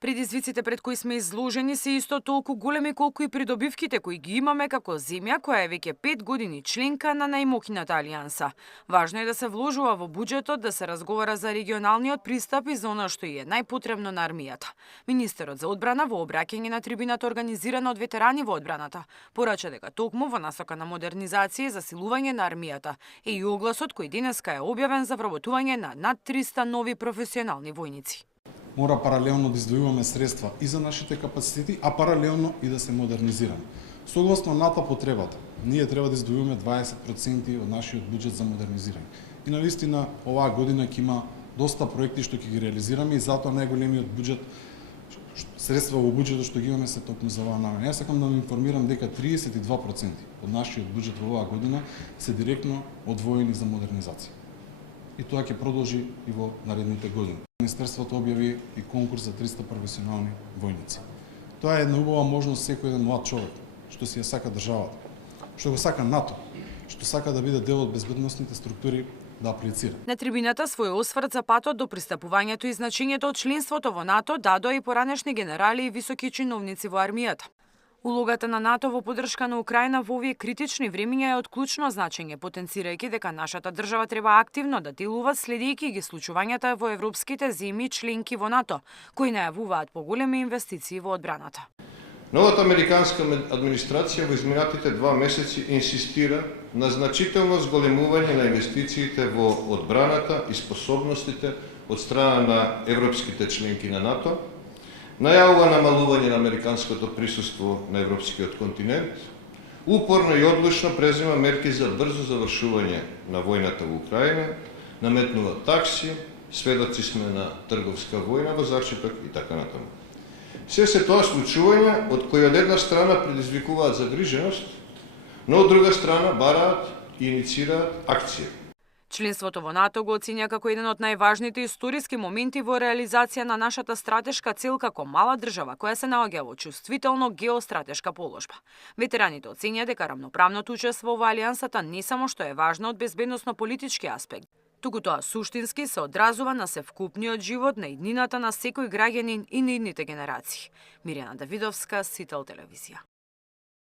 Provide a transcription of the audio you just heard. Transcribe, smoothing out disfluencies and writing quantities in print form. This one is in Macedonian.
Предизвиците пред кои сме изложени се исто толку големи колку и придобивките кои ги имаме како земја која е веќе 5 години членка на најмокината алијанса. Важно е да се вложува во буџетот, да се разговара за регионалниот пристап и за она што е најпотребно на армијата. Министерот за одбрана во обраќање на трибината организирана од ветерани во одбраната порача дека токму во насока на модернизација и засилување на армијата е и огласот кој денеска е објавен за вработување на над 300 нови професионални војници. Мора паралелно да издвојуваме средства и за нашите капацитети, а паралелно и да се модернизираме. Согласно НАТО потребата, ние треба да издвојуваме 20% од нашиот буџет за модернизирање. И навистина оваа година ќе има доста проекти што ќе ги реализираме и затоа најголемиот буџет, средства во буџетот што ги имаме се токму за оваа намена. Јас сакам да ве информирам дека 32% од нашиот буџет во оваа година се директно одвоени за модернизација. И тоа ќе продолжи и во наредните години. Министерството објави и конкурс за 300 професионални војници. Тоа е една убава можност секој еден млад човек што си ја сака државата, што го сака НАТО, што сака да биде дел од безбедносните структури да аплицира. На трибината свој осврт за патот до пристапувањето и значењето од членството во НАТО дадоа и поранешни генерали и високи чиновници во армијата. Улогата на НАТО во поддршка на Украина во овие критични времиња е од клучно значење, потенцирајќи дека нашата држава треба активно да делува следејќи ги случувањата во европските земји членки во НАТО, кои најавуваат поголеми инвестиции во одбраната. Новата американска администрација во изминатите 2 месеци инсистира на значително зголемување на инвестициите во одбраната и способностите од страна на европските членки на НАТО, најавува намалување на американското присуство на европскиот континент, упорно и одлучно презема мерки за брзо завршување на војната во Украина, наметнува такси, сведоци сме на трговска војна во зачеток и така натаму. Се тоа случувања од кои од една страна предизвикуваат загриженост, но од друга страна бараат и иницираат акција. Членството во НАТО го оцења како еден од најважните историски моменти во реализација на нашата стратешка цел како мала држава која се наоѓа во чувствително геостратешка положба. Ветераните оцења дека рамноправното учество во алијансата не само што е важно од безбедносно-политички аспект, туку тоа суштински се одразува на севкупниот живот на иднината на секој граѓанин и на идните генерации. Мирјана Давидовска, Сител телевизија.